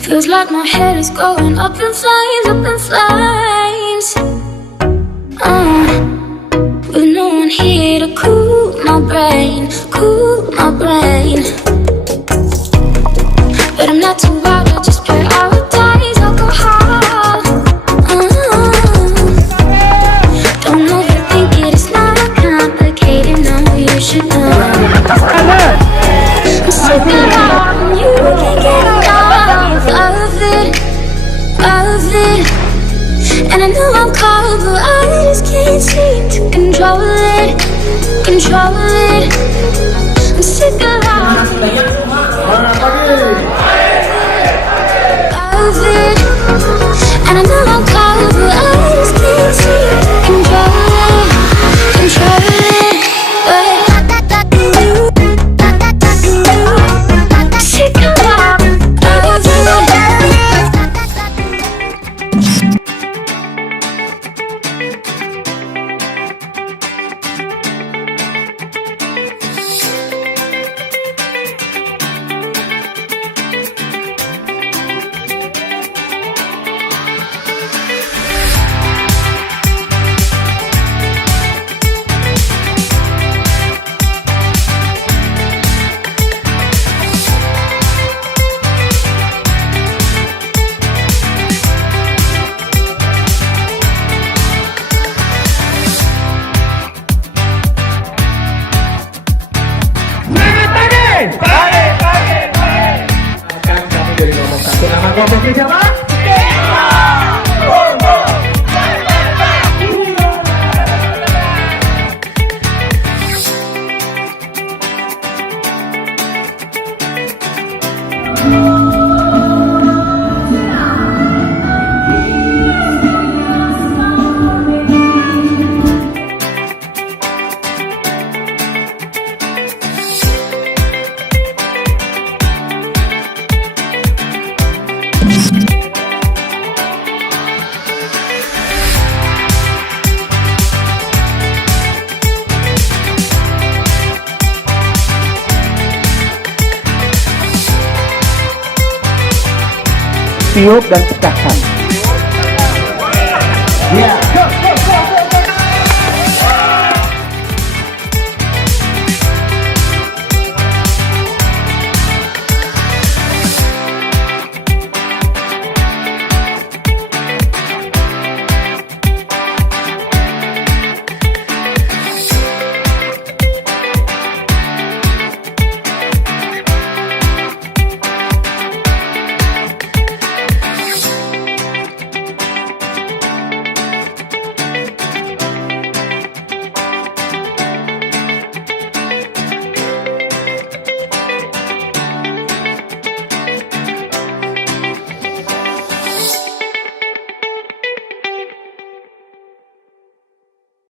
Feels like my head is going up in flames, up in flames. With no one here to cool my brain, cool my brain. But I'm not too wild, I just prioritize alcohol. Don't overthink it, it's not complicated, no, you should know. I'm sick of all, you can't get enough of it, of it. And I know I'm cold, but I just can't seem to control it, control it. I'm sick of all of it. And I know I'm cold, but I just can't seem to control it, control it. I'm sick of all of it. Nama kelompoknya siapa? Tiup dan pecahkan. Ya.